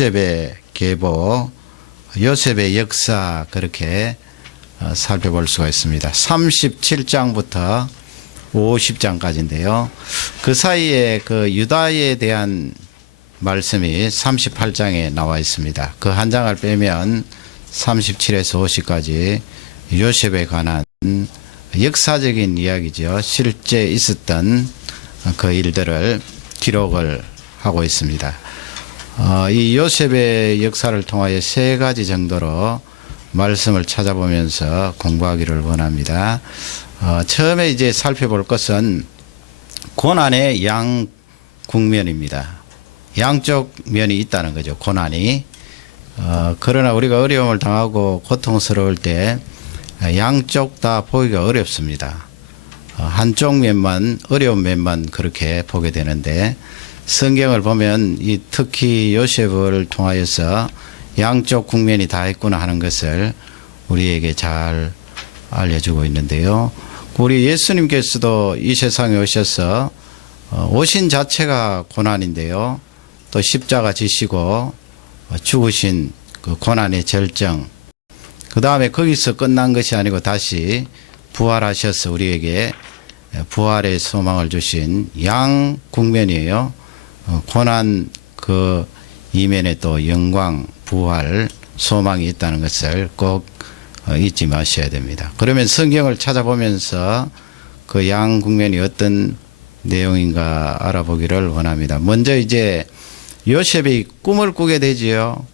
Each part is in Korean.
요셉의 계보, 요셉의 역사 그렇게 살펴볼 수가 있습니다. 37장부터 50장까지인데요. 그 사이에 그 유다에 대한 말씀이 38장에 나와 있습니다. 그 한 장을 빼면 37에서 50까지 요셉에 관한 역사적인 이야기죠. 실제 있었던 그 일들을 기록을 하고 있습니다. 이 요셉의 역사를 통하여 세 가지 정도로 말씀을 찾아보면서 공부하기를 원합니다. 처음에 이제 살펴볼 것은 고난의 양 국면입니다. 양쪽 면이 있다는 거죠. 고난이. 그러나 우리가 어려움을 당하고 고통스러울 때 양쪽 다 보기가 어렵습니다. 한쪽 면만, 어려운 면만 그렇게 보게 되는데, 성경을 보면 특히 요셉을 통하여서 양쪽 국면이 다 있구나 하는 것을 우리에게 잘 알려주고 있는데요. 우리 예수님께서도 이 세상에 오셔서 오신 자체가 고난인데요. 또 십자가 지시고 죽으신 그 고난의 절정, 그 다음에 거기서 끝난 것이 아니고 다시 부활하셔서 우리에게 부활의 소망을 주신 양 국면이에요. 고난 그 이면에 또 영광, 부활, 소망이 있다는 것을 꼭 잊지 마셔야 됩니다. 그러면 성경을 찾아보면서 그 양 국면이 어떤 내용인가 알아보기를 원합니다. 먼저 이제 요셉이 꿈을 꾸게 되지요.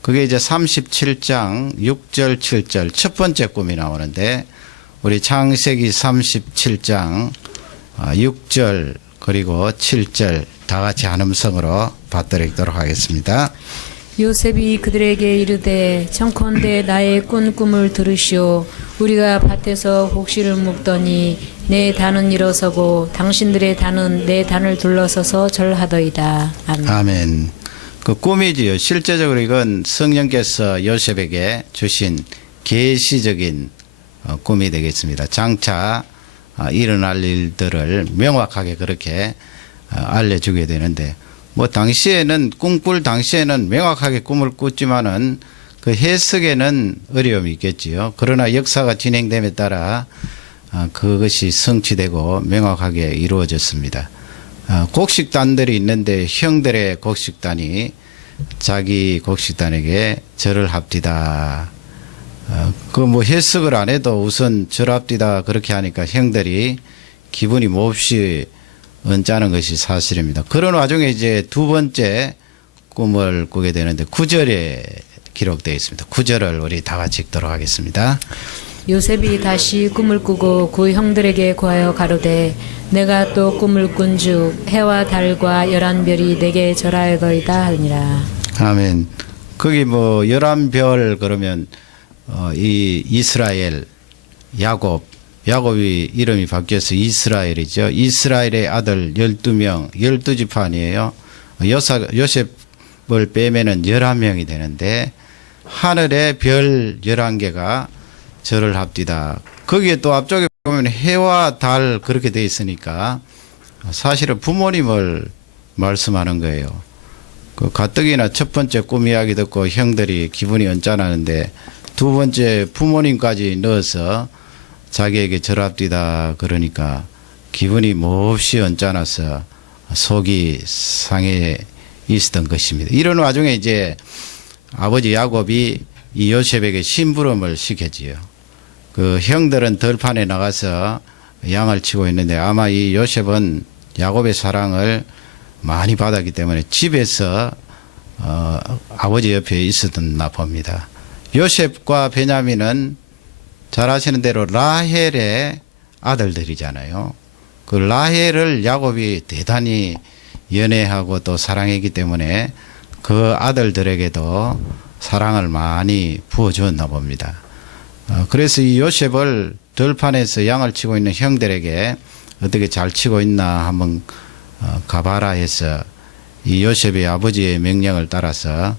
그게 이제 37장 6절 7절 첫 번째 꿈이 나오는데, 우리 창세기 37장 6절 그리고 7절 다 같이 한 음성으로 받들어읽도록 하겠습니다. 요셉이 그들에게 이르되 청컨대 나의 꾼 꿈을 들으시오. 우리가 밭에서 혹시를 묵더니 내 단은 일어서고 당신들의 단은 내 단을 둘러서서 절하더이다. 아멘. 아멘. 그 꿈이지요. 실제적으로 이건 성령께서 요셉에게 주신 계시적인 꿈이 되겠습니다. 장차 일어날 일들을 명확하게 그렇게 알려주게 되는데, 뭐 당시에는 꿈꿀 당시에는 명확하게 꿈을 꿨지만은 그 해석에는 어려움이 있겠지요. 그러나 역사가 진행됨에 따라 그것이 성취되고 명확하게 이루어졌습니다. 곡식단들이 있는데 형들의 곡식단이 자기 곡식단에게 절을 합디다. 그 뭐 해석을 안 해도 우선 절합디다 그렇게 하니까 형들이 기분이 몹시 언짢은 것이 사실입니다. 그런 와중에 이제 두 번째 꿈을 꾸게 되는데 9절에 기록되어 있습니다. 9절을 우리 다 같이 읽도록 하겠습니다. 요셉이 다시 꿈을 꾸고 그 형들에게 구하여 가로되 내가 또 꿈을 꾼즉 해와 달과 11별이 내게 절하여더이다 하니라. 아멘. 거기 뭐 11별 그러면 이 이스라엘 야곱이 이름이 바뀌어서 이스라엘이죠. 이스라엘의 아들 12명, 12지파니에요. 요셉을 빼면은 11명이 되는데, 하늘의 별 11개가 절을 합디다. 거기에 또 앞쪽에 보면 해와 달 그렇게 돼 있으니까 사실은 부모님을 말씀하는 거예요. 그 가뜩이나 첫 번째 꿈 이야기 듣고 형들이 기분이 언짢았는데 두 번째 부모님까지 넣어서 자기에게 절합디다 그러니까 기분이 몹시 언짢아서 속이 상해 있었던 것입니다. 이런 와중에 이제 아버지 야곱이 이 요셉에게 심부름을 시켰지요. 그 형들은 들판에 나가서 양을 치고 있는데 아마 이 요셉은 야곱의 사랑을 많이 받았기 때문에 집에서 아버지 옆에 있었나 봅니다. 요셉과 베냐민은 잘 아시는 대로 라헬의 아들들이잖아요. 그 라헬을 야곱이 대단히 연애하고 또 사랑했기 때문에 그 아들들에게도 사랑을 많이 부어주었나 봅니다. 그래서 이 요셉을 들판에서 양을 치고 있는 형들에게 어떻게 잘 치고 있나 한번 가봐라 해서 이 요셉의 아버지의 명령을 따라서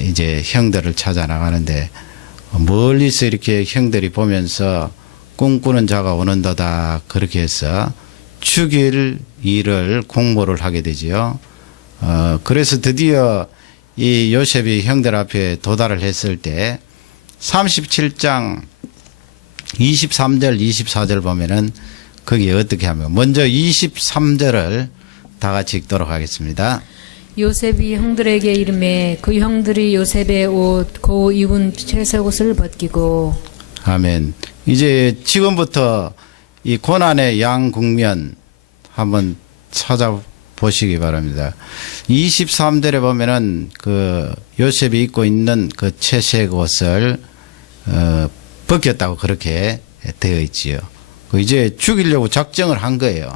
이제 형들을 찾아 나가는데, 멀리서 이렇게 형들이 보면서 꿈꾸는 자가 오는도다 그렇게 해서 죽일 일을 공모를 하게 되지요. 그래서 드디어 이 요셉이 형들 앞에 도달을 했을 때 37장 23절 24절 보면은 거기에 어떻게 하면 먼저 23절을 다 같이 읽도록 하겠습니다. 요셉이 형들에게 이르매 그 형들이 요셉의 옷 고 입은 채색옷을 벗기고. 아멘. 이제 지금부터 이 고난의 양 국면 한번 찾아보시기 바랍니다. 23절에 보면은 그 요셉이 입고 있는 그 채색 옷을 벗겼다고 그렇게 되어 있지요. 그 이제 죽이려고 작정을 한 거예요.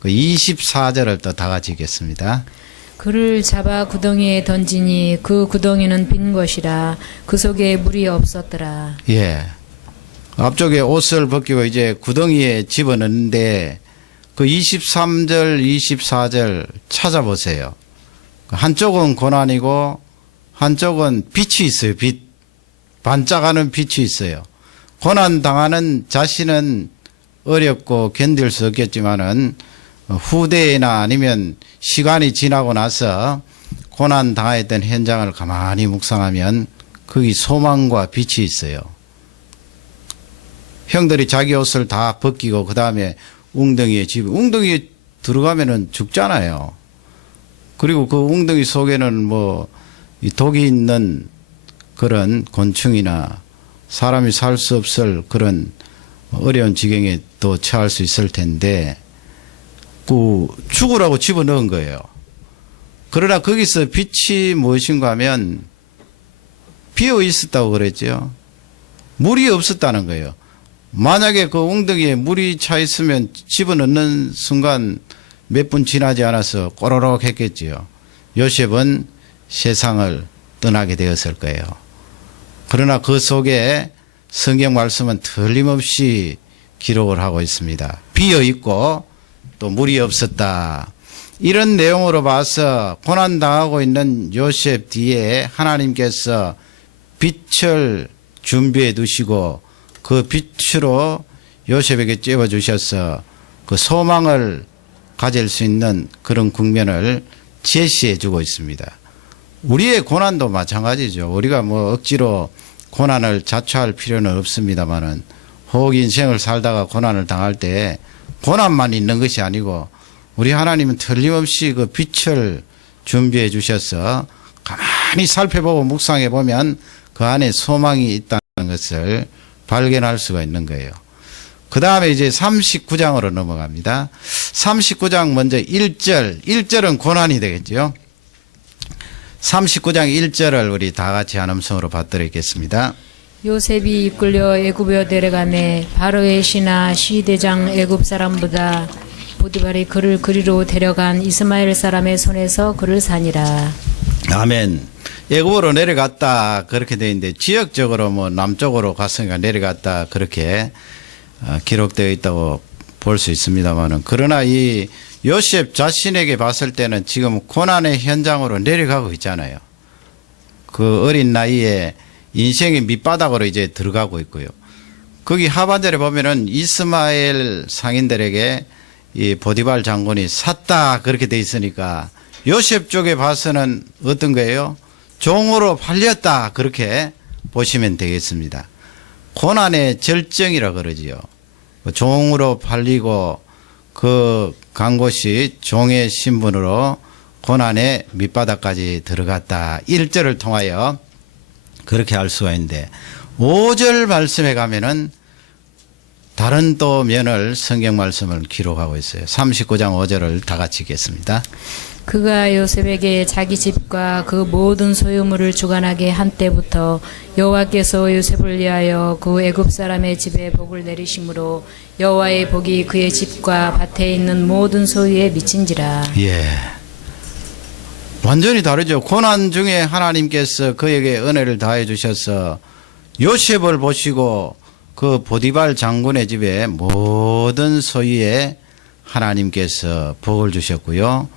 그 24절을 또 다 같이 읽겠습니다. 그를 잡아 구덩이에 던지니 그 구덩이는 빈 것이라 그 속에 물이 없었더라. 예. 앞쪽에 옷을 벗기고 이제 구덩이에 집어넣는데 그 23절, 24절 찾아보세요. 한쪽은 고난이고 한쪽은 빛이 있어요. 빛. 반짝하는 빛이 있어요. 고난 당하는 자신은 어렵고 견딜 수 없겠지만은 후대나 아니면 시간이 지나고 나서 고난 당했던 현장을 가만히 묵상하면 거기 소망과 빛이 있어요. 형들이 자기 옷을 다 벗기고 그 다음에 웅덩이에 들어가면은 죽잖아요. 그리고 그 웅덩이 속에는 뭐 독이 있는 그런 곤충이나 사람이 살 수 없을 그런 어려운 지경에 또 처할 수 있을 텐데 그 죽으라고 집어넣은 거예요. 그러나 거기서 빛이 무엇인가 하면 비어 있었다고 그랬죠. 물이 없었다는 거예요. 만약에 그 웅덩이에 물이 차 있으면 집어넣는 순간 몇 분 지나지 않아서 꼬르륵 했겠지요. 요셉은 세상을 떠나게 되었을 거예요. 그러나 그 속에 성경 말씀은 틀림없이 기록을 하고 있습니다. 비어 있고 또 물이 없었다. 이런 내용으로 봐서 고난당하고 있는 요셉 뒤에 하나님께서 빛을 준비해 두시고 그 빛으로 요셉에게 쬐어주셔서 그 소망을 가질 수 있는 그런 국면을 제시해 주고 있습니다. 우리의 고난도 마찬가지죠. 우리가 뭐 억지로 고난을 자초할 필요는 없습니다만은 혹 인생을 살다가 고난을 당할 때 고난만 있는 것이 아니고 우리 하나님은 틀림없이 그 빛을 준비해 주셔서 가만히 살펴보고 묵상해 보면 그 안에 소망이 있다는 것을 발견할 수가 있는 거예요. 그 다음에 이제 39장으로 넘어갑니다. 39장 먼저 1절. 1절은 고난이 되겠죠. 39장 1절을 우리 다 같이 한 음성으로 받들겠습니다. 요셉이 이끌려 애굽에 데려가매 바로의 신하 시대장 애굽 사람보다 보디발이 그를 그리로 데려간 이스마엘 사람의 손에서 그를 산이라. 아멘. 애굽으로 내려갔다 그렇게 돼 있는데 지역적으로 뭐 남쪽으로 갔으니까 내려갔다 그렇게 기록되어 있다고 볼 수 있습니다만은 그러나 이 요셉 자신에게 봤을 때는 지금 고난의 현장으로 내려가고 있잖아요. 그 어린 나이에 인생의 밑바닥으로 이제 들어가고 있고요. 거기 하반절에 보면은 이스마엘 상인들에게 이 보디발 장군이 샀다 그렇게 돼 있으니까 요셉 쪽에 봐서는 어떤 거예요? 종으로 팔렸다 그렇게 보시면 되겠습니다. 고난의 절정이라 그러지요. 종으로 팔리고 그 간 곳이 종의 신분으로 고난의 밑바닥까지 들어갔다. 1절을 통하여 그렇게 알 수가 있는데 5절 말씀에 가면은 다른 또 면을 성경 말씀을 기록하고 있어요. 39장 5절을 다 같이 읽겠습니다. 그가 요셉에게 자기 집과 그 모든 소유물을 주관하게 한 때부터 여호와께서 요셉을 위하여 그 애굽 사람의 집에 복을 내리심으로 여호와의 복이 그의 집과 밭에 있는 모든 소유에 미친지라. 예. 완전히 다르죠. 고난 중에 하나님께서 그에게 은혜를 다해 주셔서 요셉을 보시고 그 보디발 장군의 집에 모든 소유에 하나님께서 복을 주셨고요.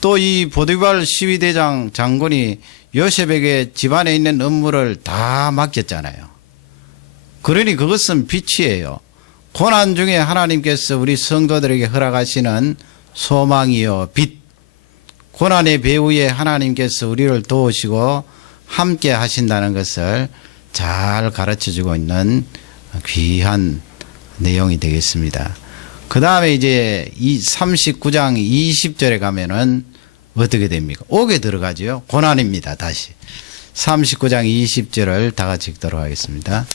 또 이 보디발 시위대장 장군이 요셉에게 집안에 있는 업무를 다 맡겼잖아요. 그러니 그것은 빛이에요. 고난 중에 하나님께서 우리 성도들에게 허락하시는 소망이요 빛. 고난의 배후에 하나님께서 우리를 도우시고 함께 하신다는 것을 잘 가르쳐 주고 있는 귀한 내용이 되겠습니다. 그 다음에 이제 이 39장 20절에 가면은 어떻게 됩니까? 옥에 들어가죠. 고난입니다. 다시. 39장 20절을 다 같이 읽도록 하겠습니다.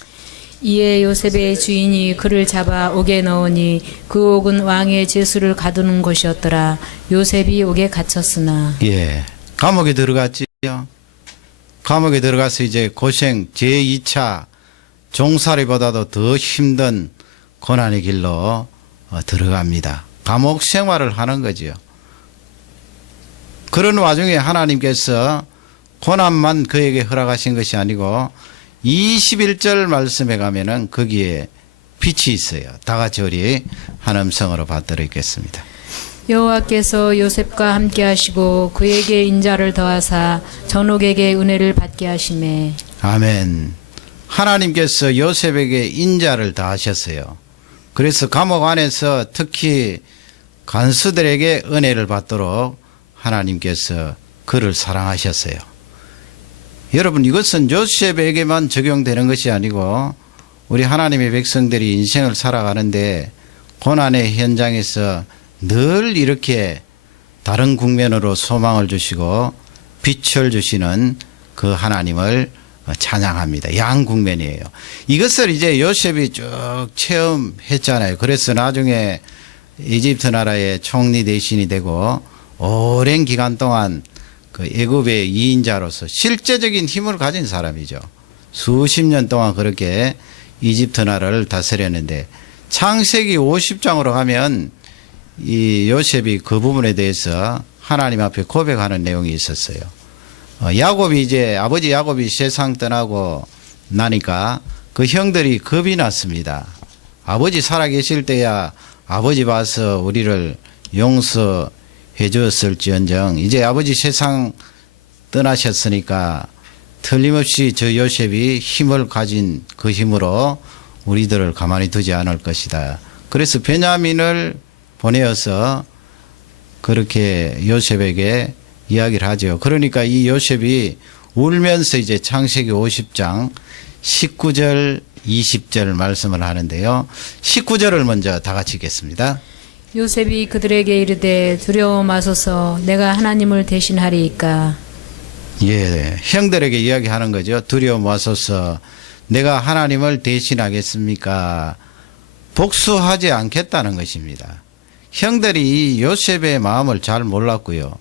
이에 요셉의 주인이 그를 잡아 옥에 넣으니 그 옥은 왕의 제수를 가두는 곳이었더라. 요셉이 옥에 갇혔으나. 예. 감옥에 들어갔지요. 감옥에 들어가서 이제 고생 제2차 종살이보다도 더 힘든 고난의 길로 들어갑니다. 감옥 생활을 하는 거지요. 그런 와중에 하나님께서 고난만 그에게 허락하신 것이 아니고 21절 말씀에 가면은 거기에 빛이 있어요. 다 같이 우리 한 음성으로 받들어 있겠습니다. 여호와께서 요셉과 함께 하시고 그에게 인자를 더하사 전옥에게 은혜를 받게 하시매. 아멘. 하나님께서 요셉에게 인자를 더하셨어요. 그래서 감옥 안에서 특히 간수들에게 은혜를 받도록 하나님께서 그를 사랑하셨어요. 여러분, 이것은 요셉에게만 적용되는 것이 아니고 우리 하나님의 백성들이 인생을 살아가는데 고난의 현장에서 늘 이렇게 다른 국면으로 소망을 주시고 빛을 주시는 그 하나님을 찬양합니다. 양국면이에요. 이것을 이제 요셉이 쭉 체험했잖아요. 그래서 나중에 이집트 나라의 총리 대신이 되고 오랜 기간 동안 그 애굽의 2인자로서 실제적인 힘을 가진 사람이죠. 수십 년 동안 그렇게 이집트 나라를 다스렸는데 창세기 50장으로 가면 이 요셉이 그 부분에 대해서 하나님 앞에 고백하는 내용이 있었어요. 야곱이 이제 아버지 야곱이 세상 떠나고 나니까 그 형들이 겁이 났습니다. 아버지 살아계실 때야 아버지 봐서 우리를 용서해 주었을지언정 이제 아버지 세상 떠나셨으니까 틀림없이 저 요셉이 힘을 가진 그 힘으로 우리들을 가만히 두지 않을 것이다. 그래서 베냐민을 보내어서 그렇게 요셉에게 이야기를 하죠. 그러니까 이 요셉이 울면서 이제 창세기 50장 19절 20절 말씀을 하는데요. 19절을 먼저 다 같이 읽겠습니다. 요셉이 그들에게 이르되 두려워 마소서 내가 하나님을 대신하리이까. 예, 형들에게 이야기하는 거죠. 두려워 마소서 내가 하나님을 대신하겠습니까? 복수하지 않겠다는 것입니다. 형들이 요셉의 마음을 잘 몰랐고요.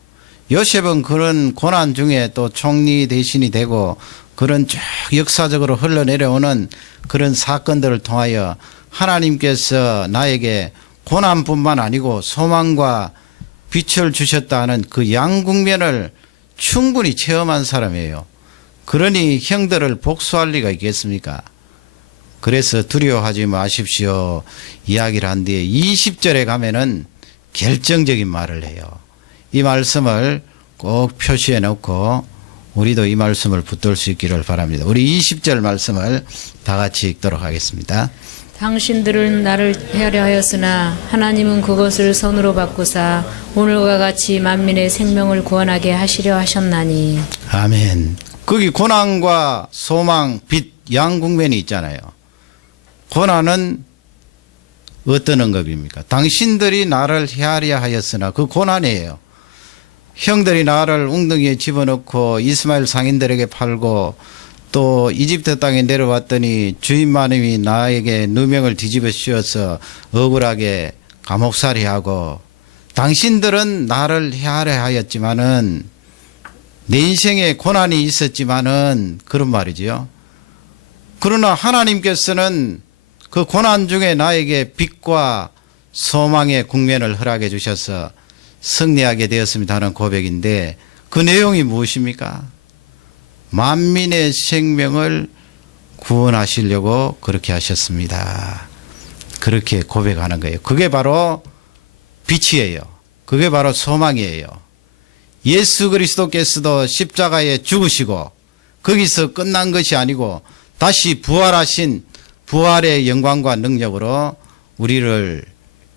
요셉은 그런 고난 중에 또 총리 대신이 되고 그런 쭉 역사적으로 흘러내려오는 그런 사건들을 통하여 하나님께서 나에게 고난뿐만 아니고 소망과 빛을 주셨다는 그 양국면을 충분히 체험한 사람이에요. 그러니 형들을 복수할 리가 있겠습니까? 그래서 두려워하지 마십시오 이야기를 한 뒤에 20절에 가면은 결정적인 말을 해요. 이 말씀을 꼭 표시해 놓고 우리도 이 말씀을 붙들 수 있기를 바랍니다. 우리 20절 말씀을 다 같이 읽도록 하겠습니다. 당신들은 나를 헤아려 하였으나 하나님은 그것을 선으로 바꾸사 오늘과 같이 만민의 생명을 구원하게 하시려 하셨나니. 아멘. 거기 고난과 소망, 빛, 양국면이 있잖아요. 고난은 어떤 언급입니까? 당신들이 나를 헤아려 하였으나 그 고난이에요. 형들이 나를 웅덩이에 집어넣고 이스마엘 상인들에게 팔고 또 이집트 땅에 내려왔더니 주인 마님이 나에게 누명을 뒤집어 씌워서 억울하게 감옥살이하고 당신들은 나를 헤아려 하였지만은 내 인생에 고난이 있었지만은 그런 말이지요. 그러나 하나님께서는 그 고난 중에 나에게 빛과 소망의 국면을 허락해 주셔서 승리하게 되었습니다 하는 고백인데 그 내용이 무엇입니까? 만민의 생명을 구원하시려고 그렇게 하셨습니다. 그렇게 고백하는 거예요. 그게 바로 빛이에요. 그게 바로 소망이에요. 예수 그리스도께서도 십자가에 죽으시고 거기서 끝난 것이 아니고 다시 부활하신 부활의 영광과 능력으로 우리를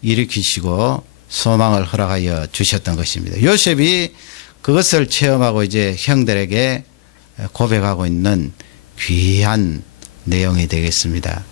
일으키시고 소망을 허락하여 주셨던 것입니다. 요셉이 그것을 체험하고 이제 형들에게 고백하고 있는 귀한 내용이 되겠습니다.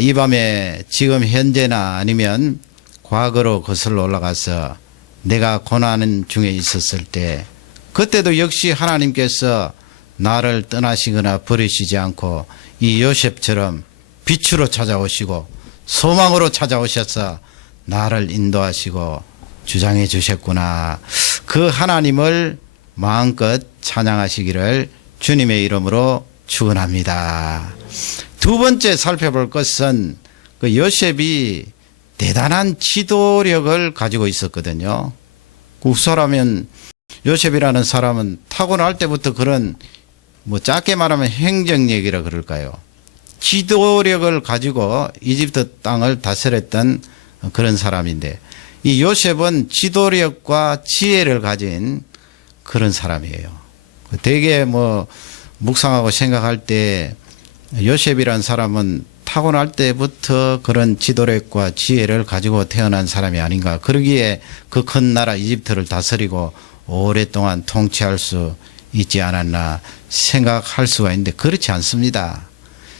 이 밤에 지금 현재나 아니면 과거로 거슬러 올라가서 내가 고난 중에 있었을 때 그때도 역시 하나님께서 나를 떠나시거나 버리시지 않고 이 요셉처럼 빛으로 찾아오시고 소망으로 찾아오셔서 나를 인도하시고 주장해 주셨구나. 그 하나님을 마음껏 찬양하시기를 주님의 이름으로 축원합니다. 두 번째 살펴볼 것은 그 요셉이 대단한 지도력을 가지고 있었거든요. 국사라면 요셉이라는 사람은 타고날 때부터 그런 짧게 말하면 행정력이라 그럴까요? 지도력을 가지고 이집트 땅을 다스렸던 그런 사람인데 이 요셉은 지도력과 지혜를 가진 그런 사람이에요. 되게 묵상하고 생각할 때 요셉이란 사람은 타고날 때부터 그런 지도력과 지혜를 가지고 태어난 사람이 아닌가. 그러기에 그 큰 나라 이집트를 다스리고 오랫동안 통치할 수 있지 않았나 생각할 수가 있는데 그렇지 않습니다.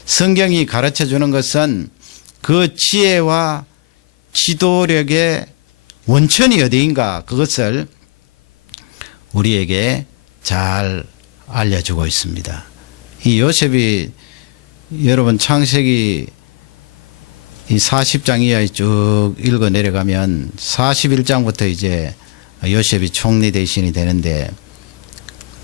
성경이 가르쳐 주는 것은 그 지혜와 지도력의 원천이 어디인가 그것을 우리에게 잘 알려주고 있습니다. 이 요셉이 여러분 창세기 이 40장 이하에 쭉 읽어 내려가면 41장부터 이제 요셉이 총리 대신이 되는데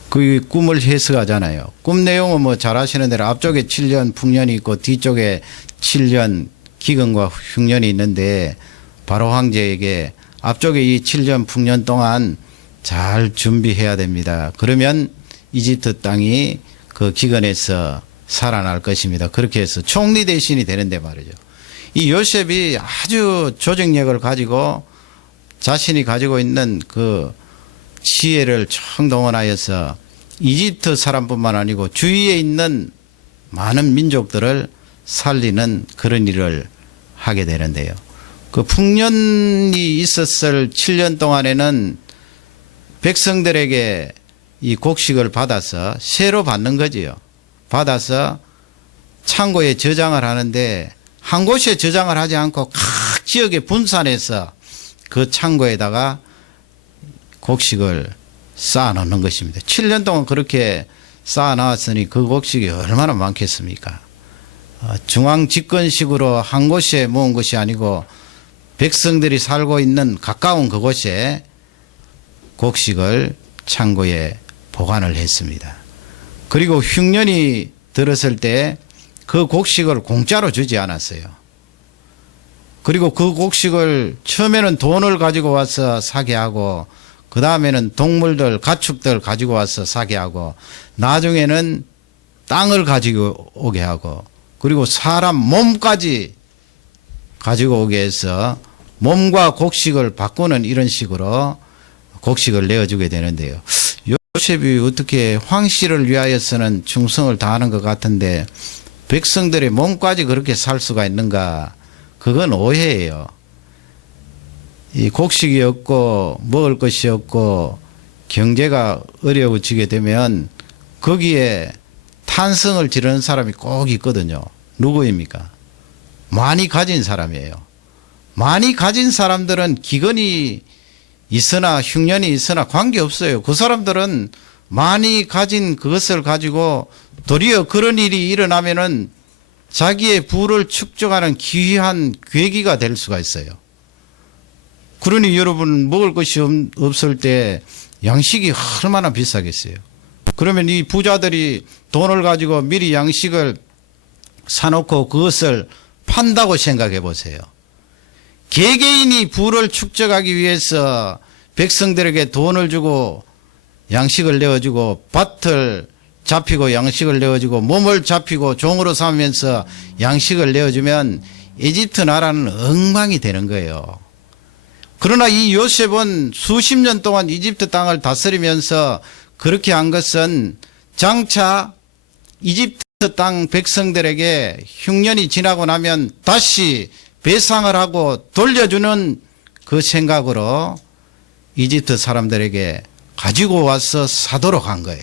그 꿈을 해석하잖아요. 꿈 내용은 잘 아시는 대로 앞쪽에 7년 풍년이 있고 뒤쪽에 7년 기근과 흉년이 있는데 바로 황제에게 앞쪽에 이 7년 풍년 동안 잘 준비해야 됩니다. 그러면 이집트 땅이 그 기근에서 살아날 것입니다. 그렇게 해서 총리 대신이 되는데 말이죠. 이 요셉이 아주 조직력을 가지고 자신이 가지고 있는 그 지혜를 총동원하여서 이집트 사람뿐만 아니고 주위에 있는 많은 민족들을 살리는 그런 일을 하게 되는데요. 그 풍년이 있었을 7년 동안에는 백성들에게 이 곡식을 받아서 새로 받는 거지요. 받아서 창고에 저장을 하는데 한 곳에 저장을 하지 않고 각 지역에 분산해서 그 창고에다가 곡식을 쌓아놓는 것입니다. 7년 동안 그렇게 쌓아놨으니 그 곡식이 얼마나 많겠습니까? 중앙 집권식으로 한 곳에 모은 것이 아니고 백성들이 살고 있는 가까운 그곳에 곡식을 창고에 보관을 했습니다. 그리고 흉년이 들었을 때 그 곡식을 공짜로 주지 않았어요. 그리고 그 곡식을 처음에는 돈을 가지고 와서 사게 하고 그 다음에는 동물들, 가축들 가지고 와서 사게 하고 나중에는 땅을 가지고 오게 하고 그리고 사람 몸까지 가지고 오게 해서 몸과 곡식을 바꾸는 이런 식으로 곡식을 내어주게 되는데요. 요셉이 어떻게 황씨를 위하여서는 충성을 다하는 것 같은데 백성들의 몸까지 그렇게 살 수가 있는가? 그건 오해예요. 이 곡식이 없고 먹을 것이 없고 경제가 어려워지게 되면 거기에 탄성을 지르는 사람이 꼭 있거든요. 누구입니까? 많이 가진 사람이에요. 많이 가진 사람들은 기근이 있으나 흉년이 있으나 관계없어요. 그 사람들은 많이 가진 그것을 가지고 도리어 그런 일이 일어나면은 자기의 부를 축적하는 귀한 계기가 될 수가 있어요. 그러니 여러분 먹을 것이 없을 때 양식이 얼마나 비싸겠어요. 그러면 이 부자들이 돈을 가지고 미리 양식을 사놓고 그것을 판다고 생각해 보세요. 개개인이 부를 축적하기 위해서 백성들에게 돈을 주고 양식을 내어주고 밭을 잡히고 양식을 내어주고 몸을 잡히고 종으로 삼으면서 양식을 내어주면 이집트 나라는 엉망이 되는 거예요. 그러나 이 요셉은 수십 년 동안 이집트 땅을 다스리면서 그렇게 한 것은 장차 이집트 땅 백성들에게 흉년이 지나고 나면 다시 배상을 하고 돌려주는 그 생각으로 이집트 사람들에게 가지고 와서 사도록 한 거예요.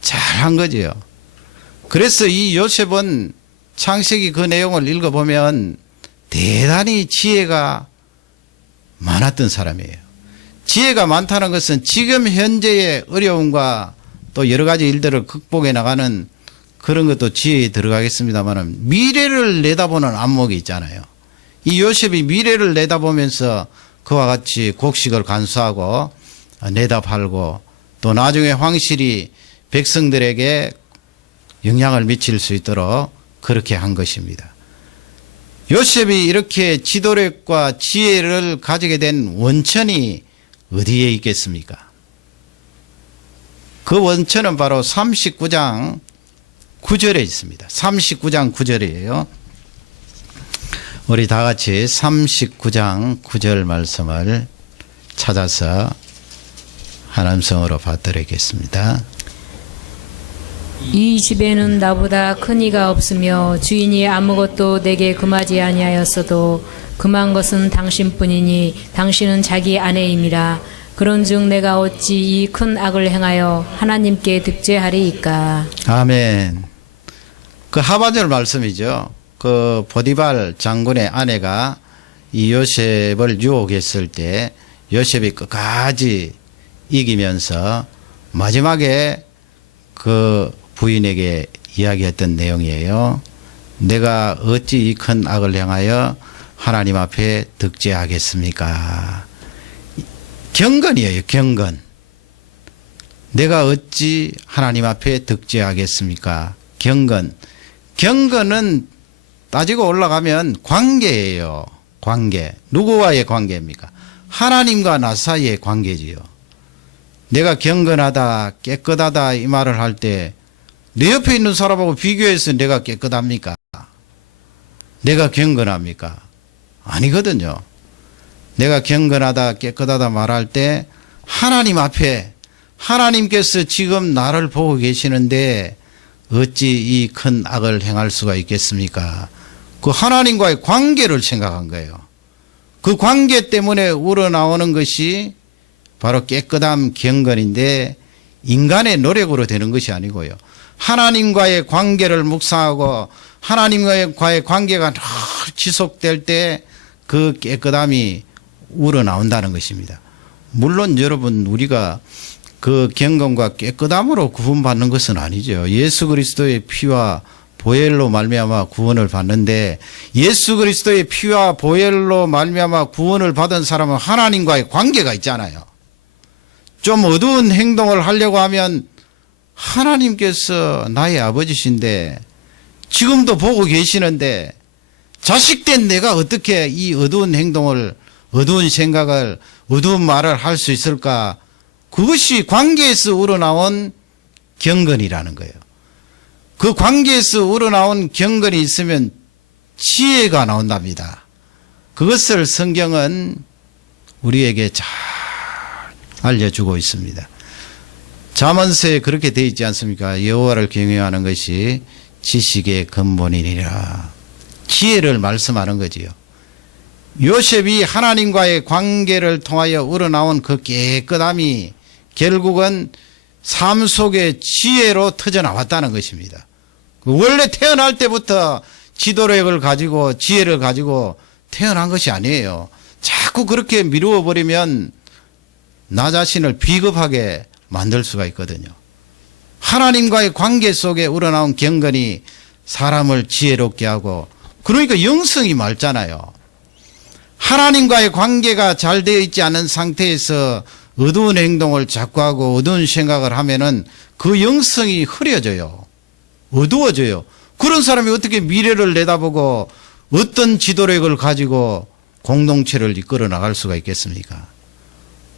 잘한 거지요. 그래서 이 요셉은 창세기 그 내용을 읽어보면 대단히 지혜가 많았던 사람이에요. 지혜가 많다는 것은 지금 현재의 어려움과 또 여러 가지 일들을 극복해 나가는 그런 것도 지혜에 들어가겠습니다만 미래를 내다보는 안목이 있잖아요. 이 요셉이 미래를 내다보면서 그와 같이 곡식을 간수하고 내다 팔고 또 나중에 황실이 백성들에게 영향을 미칠 수 있도록 그렇게 한 것입니다. 요셉이 이렇게 지도력과 지혜를 가지게 된 원천이 어디에 있겠습니까? 그 원천은 바로 39장 9절에 있습니다. 39장 9절이에요. 우리 다 같이 39장 9절 말씀을 찾아서 하나님 성으로 받들겠습니다. 이 집에는 나보다 큰 이가 없으며 주인이 아무것도 내게 금하지 아니하였어도 금한 것은 당신뿐이니 당신은 자기 아내임이라. 그런즉 내가 어찌 이 큰 악을 행하여 하나님께 득죄하리이까. 아멘. 그 하반절 말씀이죠. 그 보디발 장군의 아내가 이 요셉을 유혹했을 때 요셉이 끝까지 이기면서 마지막에 그 부인에게 이야기했던 내용이에요. 내가 어찌 이 큰 악을 행하여 하나님 앞에 득죄하겠습니까? 경건이에요. 경건. 내가 어찌 하나님 앞에 득죄하겠습니까? 경건. 경건은 따지고 올라가면 관계예요. 관계. 누구와의 관계입니까? 하나님과 나 사이의 관계지요. 내가 경건하다, 깨끗하다 이 말을 할 때 내 옆에 있는 사람하고 비교해서 내가 깨끗합니까? 내가 경건합니까? 아니거든요. 내가 경건하다, 깨끗하다 말할 때 하나님 앞에 하나님께서 지금 나를 보고 계시는데 어찌 이 큰 악을 행할 수가 있겠습니까? 그 하나님과의 관계를 생각한 거예요. 그 관계 때문에 우러나오는 것이 바로 깨끗함, 경건인데 인간의 노력으로 되는 것이 아니고요. 하나님과의 관계를 묵상하고 하나님과의 관계가 늘 지속될 때 그 깨끗함이 우러나온다는 것입니다. 물론 여러분 우리가 그 경건과 깨끗함으로 구원받는 것은 아니죠. 예수 그리스도의 피와 보혈로 말미암아 구원을 받는데 예수 그리스도의 피와 보혈로 말미암아 구원을 받은 사람은 하나님과의 관계가 있잖아요. 좀 어두운 행동을 하려고 하면 하나님께서 나의 아버지신데 지금도 보고 계시는데 자식된 내가 어떻게 이 어두운 행동을, 어두운 생각을, 어두운 말을 할 수 있을까? 그것이 관계에서 우러나온 경건이라는 거예요. 그 관계에서 우러나온 경건이 있으면 지혜가 나온답니다. 그것을 성경은 우리에게 잘 알려주고 있습니다. 잠언서에 그렇게 되어 있지 않습니까? 여호와를 경외하는 것이 지식의 근본이니라. 지혜를 말씀하는 거지요. 요셉이 하나님과의 관계를 통하여 우러나온 그 깨끗함이 결국은 삶 속의 지혜로 터져나왔다는 것입니다. 원래 태어날 때부터 지도력을 가지고 지혜를 가지고 태어난 것이 아니에요. 자꾸 그렇게 미루어 버리면 나 자신을 비겁하게 만들 수가 있거든요. 하나님과의 관계 속에 우러나온 경건이 사람을 지혜롭게 하고, 그러니까 영성이 맑잖아요. 하나님과의 관계가 잘 되어 있지 않은 상태에서 어두운 행동을 자꾸 하고 어두운 생각을 하면은 그 영성이 흐려져요. 어두워져요. 그런 사람이 어떻게 미래를 내다보고 어떤 지도력을 가지고 공동체를 이끌어 나갈 수가 있겠습니까?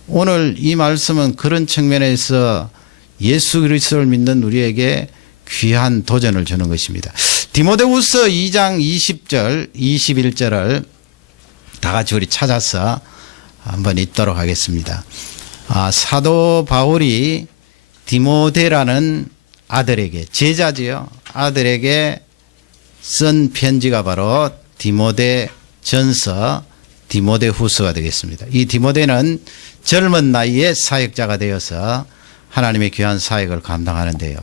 오늘 이 말씀은 그런 측면에서 예수 그리스도를 믿는 우리에게 귀한 도전을 주는 것입니다. 디모데후서 2장 20절, 21절을 다 같이 우리 찾아서 한번 읽도록 하겠습니다. 사도 바울이 디모데라는 아들에게, 제자지요, 아들에게 쓴 편지가 바로 디모데 전서, 디모데후서가 되겠습니다. 이 디모데는 젊은 나이에 사역자가 되어서 하나님의 귀한 사역을 감당하는데요.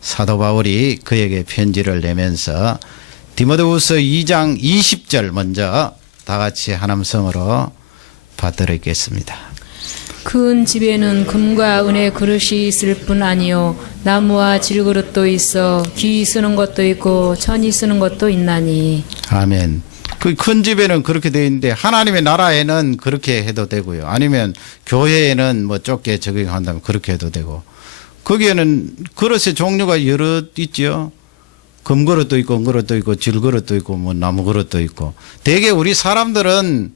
사도 바울이 그에게 편지를 내면서 디모데후서 2장 20절 먼저 다 같이 한음성으로 받들어 읽겠습니다. 큰 집에는 금과 은의 그릇이 있을 뿐 아니요 나무와 질그릇도 있어 귀 쓰는 것도 있고 천이 쓰는 것도 있나니. 아멘. 그 큰 집에는 그렇게 되어 있는데 하나님의 나라에는 그렇게 해도 되고요. 아니면 교회에는 뭐 좁게 적용한다면 그렇게 해도 되고, 거기에는 그릇의 종류가 여러 있죠. 금그릇도 있고 은그릇도 있고 질그릇도 있고 뭐 나무그릇도 있고. 대개 우리 사람들은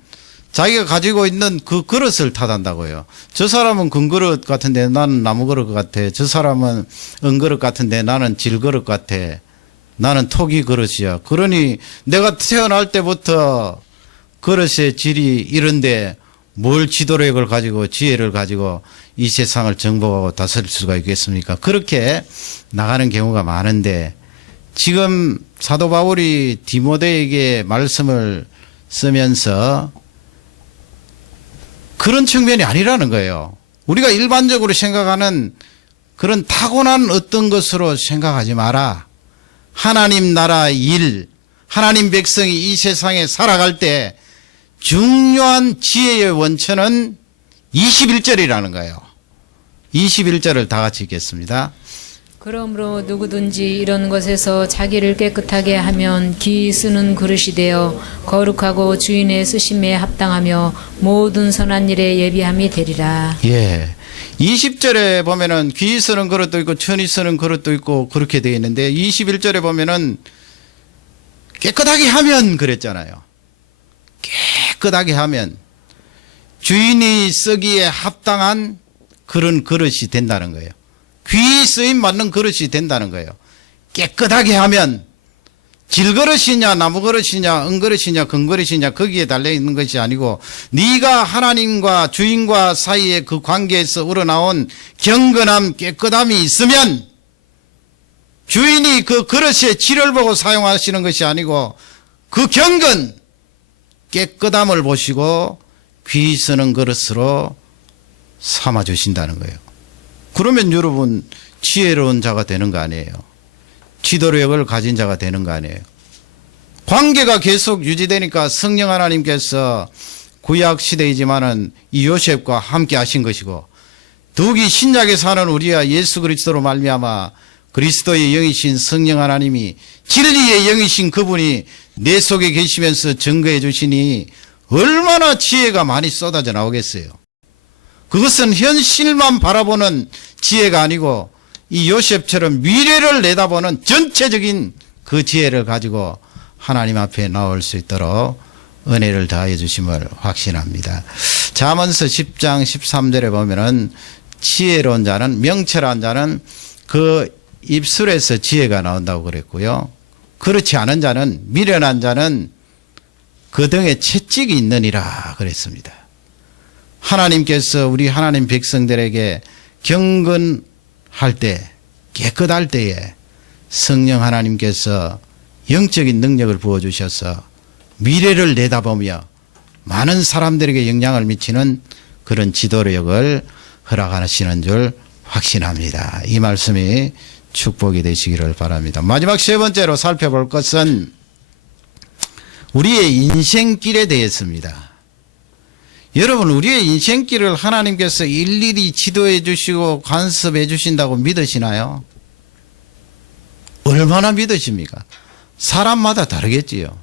자기가 가지고 있는 그 그릇을 탓한다고요. 저 사람은 금그릇 같은데 나는 나무그릇 같아. 저 사람은 은그릇 같은데 나는 질그릇 같아. 나는 토기 그릇이야. 그러니 내가 태어날 때부터 그릇의 질이 이런데 뭘 지도력을 가지고 지혜를 가지고 이 세상을 정복하고 다스릴 수가 있겠습니까? 그렇게 나가는 경우가 많은데, 지금 사도 바울이 디모데에게 말씀을 쓰면서 그런 측면이 아니라는 거예요. 우리가 일반적으로 생각하는 그런 타고난 어떤 것으로 생각하지 마라. 하나님 나라 일, 하나님 백성이 이 세상에 살아갈 때 중요한 지혜의 원천은 21절이라는 거예요. 21절을 다 같이 읽겠습니다. 그러므로 누구든지 이런 것에서 자기를 깨끗하게 하면 귀 쓰는 그릇이 되어 거룩하고 주인의 쓰심에 합당하며 모든 선한 일에 예비함이 되리라. 예. 20절에 보면은 귀 쓰는 그릇도 있고 천이 쓰는 그릇도 있고 그렇게 되어 있는데, 21절에 보면은 깨끗하게 하면 그랬잖아요. 깨끗하게 하면 주인이 쓰기에 합당한 그런 그릇이 된다는 거예요. 귀 쓰임 맞는 그릇이 된다는 거예요. 깨끗하게 하면 질그릇이냐 나무그릇이냐 은그릇이냐 금그릇이냐 거기에 달려있는 것이 아니고, 네가 하나님과 주인과 사이의 그 관계에서 우러나온 경건함 깨끗함이 있으면 주인이 그 그릇의 질을 보고 사용하시는 것이 아니고 그 경건 깨끗함을 보시고 귀 쓰는 그릇으로 삼아주신다는 거예요. 그러면 여러분 지혜로운 자가 되는 거 아니에요. 지도력을 가진 자가 되는 거 아니에요. 관계가 계속 유지되니까 성령 하나님께서 구약 시대이지만은 이 요셉과 함께 하신 것이고, 더욱이 신약에 사는 우리와 예수 그리스도로 말미암아 그리스도의 영이신 성령 하나님이 진리의 영이신 그분이 내 속에 계시면서 증거해 주시니 얼마나 지혜가 많이 쏟아져 나오겠어요. 그것은 현실만 바라보는 지혜가 아니고 이 요셉처럼 미래를 내다보는 전체적인 그 지혜를 가지고 하나님 앞에 나올 수 있도록 은혜를 다해 주심을 확신합니다. 잠언서 10장 13절에 보면은 지혜로운 자는, 명철한 자는 그 입술에서 지혜가 나온다고 그랬고요. 그렇지 않은 자는, 미련한 자는 그 등에 채찍이 있느니라 그랬습니다. 하나님께서 우리 하나님 백성들에게 경건할 때, 깨끗할 때에 성령 하나님께서 영적인 능력을 부어주셔서 미래를 내다보며 많은 사람들에게 영향을 미치는 그런 지도력을 허락하시는 줄 확신합니다. 이 말씀이 축복이 되시기를 바랍니다. 마지막 세 번째로 살펴볼 것은 우리의 인생길에 대해서입니다. 여러분, 우리의 인생길을 하나님께서 일일이 지도해 주시고 간섭해 주신다고 믿으시나요? 얼마나 믿으십니까? 사람마다 다르겠지요.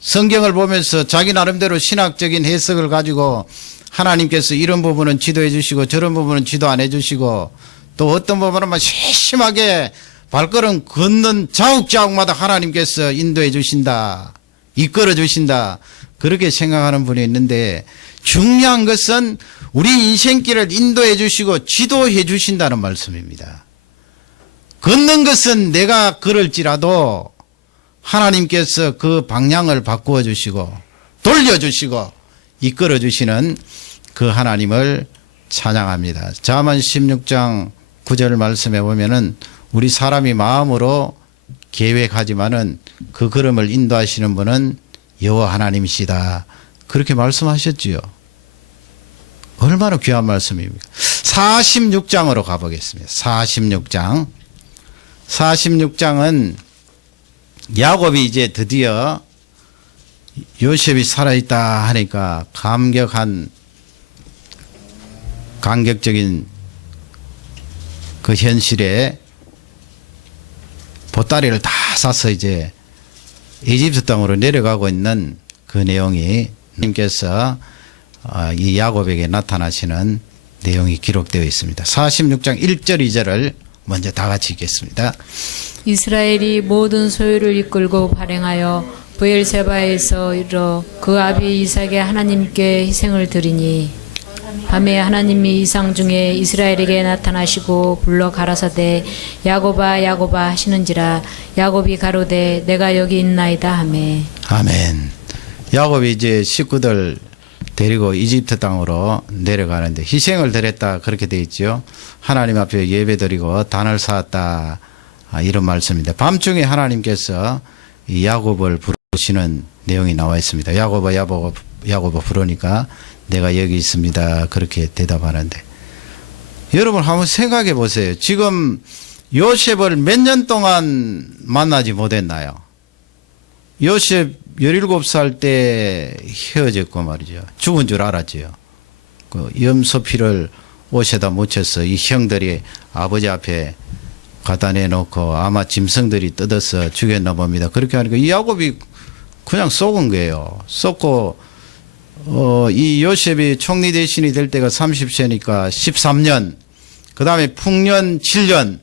성경을 보면서 자기 나름대로 신학적인 해석을 가지고 하나님께서 이런 부분은 지도해 주시고 저런 부분은 지도 안 해 주시고, 또 어떤 부분은 막 세심하게 발걸음 걷는 자욱자욱마다 하나님께서 인도해 주신다, 이끌어 주신다, 그렇게 생각하는 분이 있는데, 중요한 것은 우리 인생길을 인도해 주시고 지도해 주신다는 말씀입니다. 걷는 것은 내가 걸을지라도 하나님께서 그 방향을 바꾸어 주시고 돌려주시고 이끌어 주시는 그 하나님을 찬양합니다. 잠언 16장 9절 말씀에 보면은 우리 사람이 마음으로 계획하지만은 그 걸음을 인도하시는 분은 여호와 하나님이시다, 그렇게 말씀하셨지요. 얼마나 귀한 말씀입니까? 46장으로 가보겠습니다. 46장. 46장은 야곱이 이제 드디어 요셉이 살아있다 하니까 감격적인 그 현실에 보따리를 다 싸서 이제 이집트 땅으로 내려가고 있는 그 내용이 님께서 이 야곱에게 나타나시는 내용이 기록되어 있습니다. 46장 1절 2절을 먼저 다 같이 읽겠습니다. 이스라엘이 모든 소유를 이끌고 발행하여 브엘세바에서 이르러 그 아비 이삭의 하나님께 희생을 드리니 밤에 하나님이 이상 중에 이스라엘에게 나타나시고 불러 가라사대 야곱아 야곱아 하시는지라 야곱이 가로되 내가 여기 있나이다 하매. 아멘. 야곱이 이제 식구들 데리고 이집트 땅으로 내려가는데 희생을 드렸다 그렇게 되어 있죠. 하나님 앞에 예배드리고 단을 쌓았다 이런 말씀입니다. 밤중에 하나님께서 이 야곱을 부르시는 내용이 나와 있습니다. 야곱아 야곱아 부르니까 내가 여기 있습니다 그렇게 대답하는데, 여러분 한번 생각해 보세요. 지금 요셉을 몇 년 동안 만나지 못했나요? 요셉 17살 때 헤어졌고 말이죠. 죽은 줄 알았지요. 그 염소피를 옷에다 묻혀서 이 형들이 아버지 앞에 갖다 내놓고 아마 짐승들이 뜯어서 죽였나 봅니다. 그렇게 하니까 이 야곱이 그냥 쏘은 거예요. 쏘고 이 요셉이 총리 대신이 될 때가 30세니까 13년, 그 다음에 풍년 7년,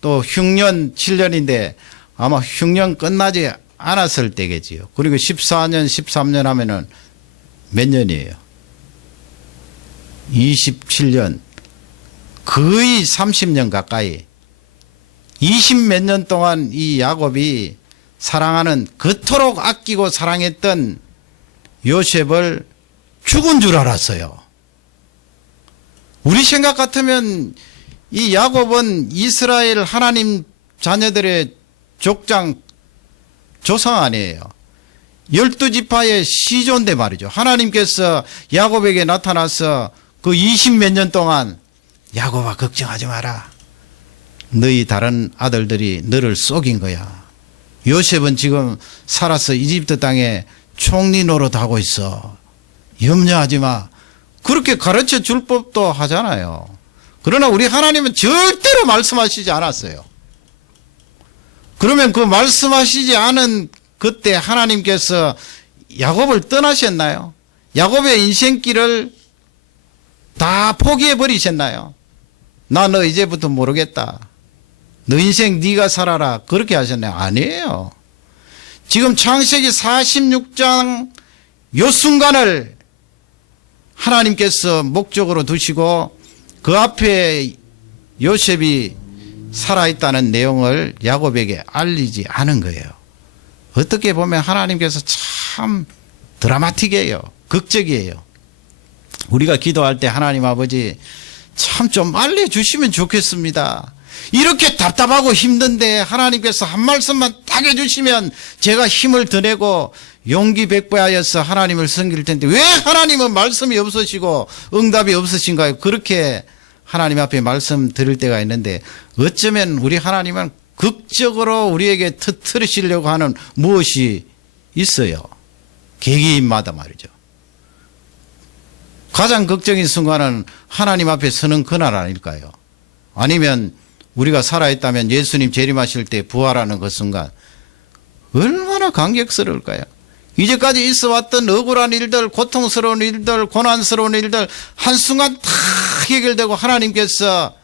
또 흉년 7년인데 아마 흉년 끝나지 않았을 때겠지요. 그리고 14년, 13년 하면은 몇 년이에요? 27년. 거의 30년 가까이. 20몇 년 동안 이 야곱이 사랑하는, 그토록 아끼고 사랑했던 요셉을 죽은 줄 알았어요. 우리 생각 같으면 이 야곱은 이스라엘 하나님 자녀들의 족장 조상 아니에요. 12지파의 시조인데 말이죠. 하나님께서 야곱에게 나타나서 그 20몇 년 동안 야곱아 걱정하지 마라. 너희 다른 아들들이 너를 속인 거야. 요셉은 지금 살아서 이집트 땅에 총리 노릇하고 있어. 염려하지 마. 그렇게 가르쳐 줄 법도 하잖아요. 그러나 우리 하나님은 절대로 말씀하시지 않았어요. 그러면 그 말씀하시지 않은 그때 하나님께서 야곱을 떠나셨나요? 야곱의 인생길을 다 포기해 버리셨나요? 나 너 이제부터 모르겠다. 너 인생 네가 살아라. 그렇게 하셨나요? 아니에요. 지금 창세기 46장 요 순간을 하나님께서 목적으로 두시고 그 앞에 요셉이 살아있다는 내용을 야곱에게 알리지 않은 거예요. 어떻게 보면 하나님께서 참 드라마틱이에요. 극적이에요. 우리가 기도할 때 하나님 아버지 참 좀 알려주시면 좋겠습니다. 이렇게 답답하고 힘든데 하나님께서 한 말씀만 딱 해주시면 제가 힘을 더 내고 용기 백배하여서 하나님을 섬길 텐데 왜 하나님은 말씀이 없으시고 응답이 없으신가요? 그렇게 하나님 앞에 말씀 드릴 때가 있는데 어쩌면 우리 하나님은 극적으로 우리에게 터뜨리시려고 하는 무엇이 있어요. 개개인마다 말이죠. 가장 극적인 순간은 하나님 앞에 서는 그날 아닐까요? 아니면 우리가 살아있다면 예수님 재림하실 때 부활하는 그 순간 얼마나 감격스러울까요? 이제까지 있어왔던 억울한 일들, 고통스러운 일들, 고난스러운 일들 한순간 다 해결되고 하나님께서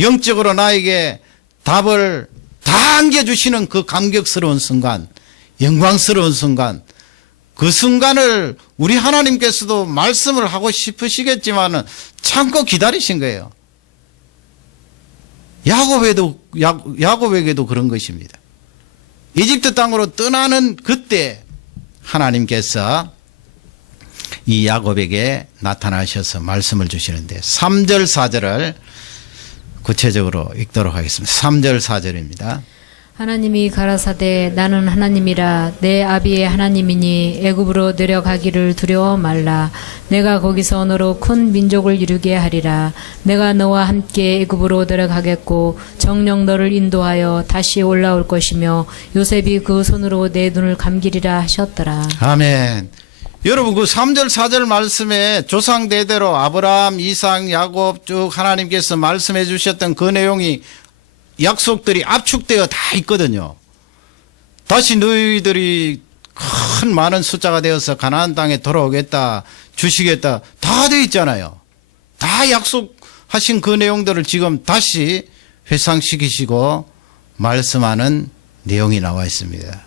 영적으로 나에게 답을 다 안겨주시는 그 감격스러운 순간, 영광스러운 순간, 그 순간을 우리 하나님께서도 말씀을 하고 싶으시겠지만 참고 기다리신 거예요. 야곱에게도 그런 것입니다. 이집트 땅으로 떠나는 그때 하나님께서 이 야곱에게 나타나셔서 말씀을 주시는데 3절 4절을 구체적으로 읽도록 하겠습니다. 3절 4절입니다. 하나님이 가라사대 나는 하나님이라 내 아비의 하나님이니 애굽으로 내려가기를 두려워 말라. 내가 거기서 너로 큰 민족을 이루게 하리라. 내가 너와 함께 애굽으로 내려가겠고 정녕 너를 인도하여 다시 올라올 것이며 요셉이 그 손으로 내 눈을 감기리라 하셨더라. 아멘. 여러분 그 3절 4절 말씀에 조상 대대로 아브라함, 이삭, 야곱 쭉 하나님께서 말씀해 주셨던 그 내용이 약속들이 압축되어 다 있거든요. 다시 너희들이 큰 많은 숫자가 되어서 가나안 땅에 돌아오겠다, 주시겠다 다 돼 있잖아요. 다 약속하신 그 내용들을 지금 다시 회상시키시고 말씀하는 내용이 나와 있습니다.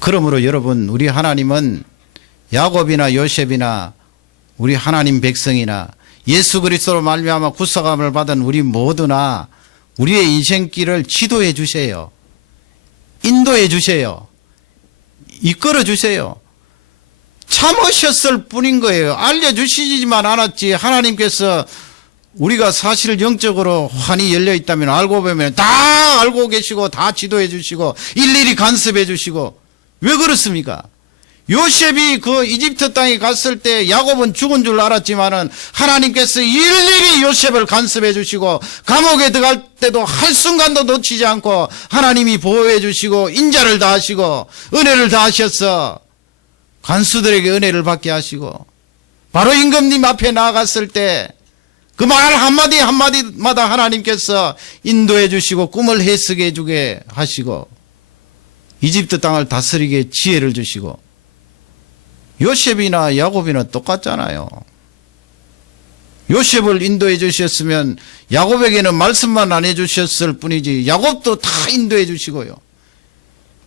그러므로 여러분 우리 하나님은 야곱이나 요셉이나 우리 하나님 백성이나 예수 그리스도로 말미암아 구속함을 받은 우리 모두나 우리의 인생길을 지도해 주세요. 인도해 주세요. 이끌어 주세요. 참으셨을 뿐인 거예요. 알려주시지만 않았지 하나님께서 우리가 사실 영적으로 환히 열려 있다면 알고 보면 다 알고 계시고 다 지도해 주시고 일일이 간섭해 주시고 왜 그렇습니까? 요셉이 그 이집트 땅에 갔을 때 야곱은 죽은 줄 알았지만은 하나님께서 일일이 요셉을 간섭해 주시고 감옥에 들어갈 때도 한순간도 놓치지 않고 하나님이 보호해 주시고 인자를 다하시고 은혜를 다하셔서 간수들에게 은혜를 받게 하시고 바로 임금님 앞에 나아갔을 때 그 말 한마디 한마디마다 하나님께서 인도해 주시고 꿈을 해석해 주게 하시고 이집트 땅을 다스리게 지혜를 주시고 요셉이나 야곱이나 똑같잖아요. 요셉을 인도해 주셨으면 야곱에게는 말씀만 안 해 주셨을 뿐이지 야곱도 다 인도해 주시고요.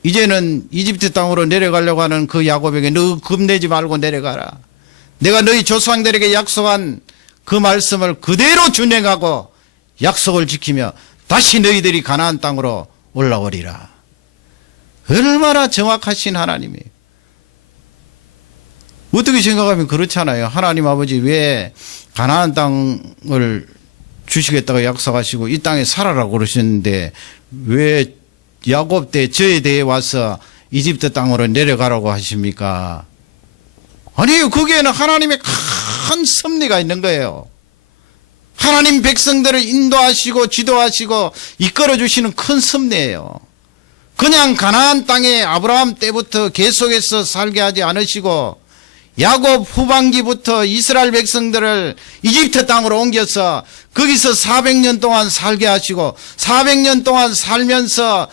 이제는 이집트 땅으로 내려가려고 하는 그 야곱에게 너 겁내지 말고 내려가라. 내가 너희 조상들에게 약속한 그 말씀을 그대로 준행하고 약속을 지키며 다시 너희들이 가나안 땅으로 올라오리라. 얼마나 정확하신 하나님이에요. 어떻게 생각하면 그렇잖아요. 하나님 아버지 왜 가나안 땅을 주시겠다고 약속하시고 이 땅에 살아라고 그러셨는데 왜 야곱 때 저에 대해 와서 이집트 땅으로 내려가라고 하십니까? 아니요. 거기에는 하나님의 큰 섭리가 있는 거예요. 하나님 백성들을 인도하시고 지도하시고 이끌어 주시는 큰 섭리예요. 그냥 가나안 땅에 아브라함 때부터 계속해서 살게 하지 않으시고 야곱 후반기부터 이스라엘 백성들을 이집트 땅으로 옮겨서 거기서 400년 동안 살게 하시고 400년 동안 살면서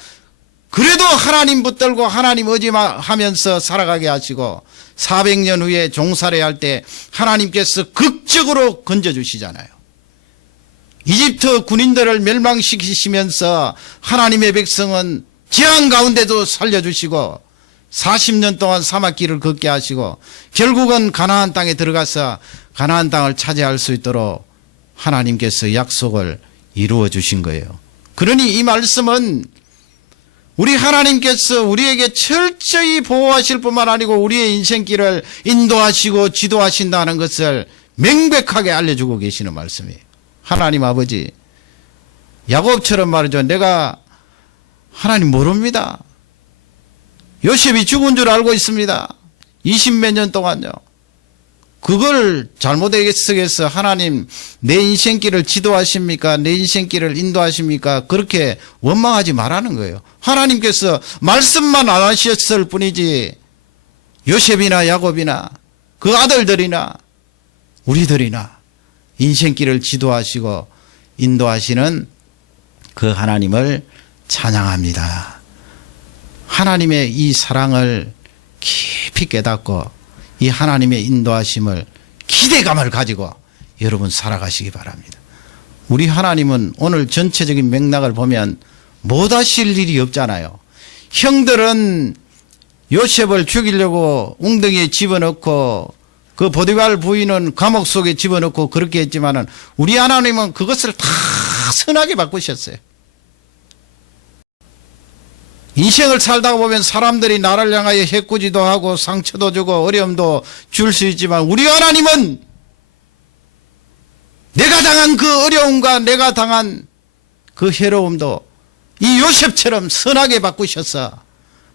그래도 하나님 붙들고 하나님 의지하면서 살아가게 하시고 400년 후에 종살이 할 때 하나님께서 극적으로 건져주시잖아요. 이집트 군인들을 멸망시키시면서 하나님의 백성은 재앙 가운데도 살려주시고 40년 동안 사막길을 걷게 하시고 결국은 가나안 땅에 들어가서 가나안 땅을 차지할 수 있도록 하나님께서 약속을 이루어 주신 거예요. 그러니 이 말씀은 우리 하나님께서 우리에게 철저히 보호하실 뿐만 아니고 우리의 인생길을 인도하시고 지도하신다는 것을 명백하게 알려주고 계시는 말씀이에요. 하나님 아버지, 야곱처럼 말이죠. 내가 하나님 모릅니다. 요셉이 죽은 줄 알고 있습니다. 20몇 년 동안요. 그걸 잘못 해석해서 하나님 내 인생길을 지도하십니까? 내 인생길을 인도하십니까? 그렇게 원망하지 말라는 거예요. 하나님께서 말씀만 안 하셨을 뿐이지 요셉이나 야곱이나 그 아들들이나 우리들이나 인생길을 지도하시고 인도하시는 그 하나님을 찬양합니다. 하나님의 이 사랑을 깊이 깨닫고 이 하나님의 인도하심을 기대감을 가지고 여러분 살아가시기 바랍니다. 우리 하나님은 오늘 전체적인 맥락을 보면 못하실 일이 없잖아요. 형들은 요셉을 죽이려고 웅덩이에 집어넣고 그 보디발 부인은 감옥 속에 집어넣고 그렇게 했지만은 우리 하나님은 그것을 다 선하게 바꾸셨어요. 인생을 살다가 보면 사람들이 나를 향하여 해꾸지도 하고 상처도 주고 어려움도 줄 수 있지만 우리 하나님은 내가 당한 그 어려움과 내가 당한 그 해로움도 이 요셉처럼 선하게 바꾸셔서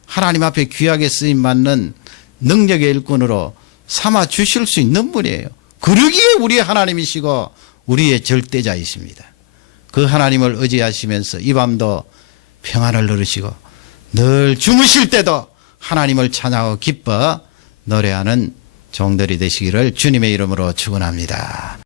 하나님 앞에 귀하게 쓰임 받는 능력의 일꾼으로 삼아 주실 수 있는 분이에요. 그러기에 우리의 하나님이시고 우리의 절대자이십니다. 그 하나님을 의지하시면서 이 밤도 평안을 누리시고 늘 주무실 때도 하나님을 찬양하고 기뻐 노래하는 종들이 되시기를 주님의 이름으로 축원합니다.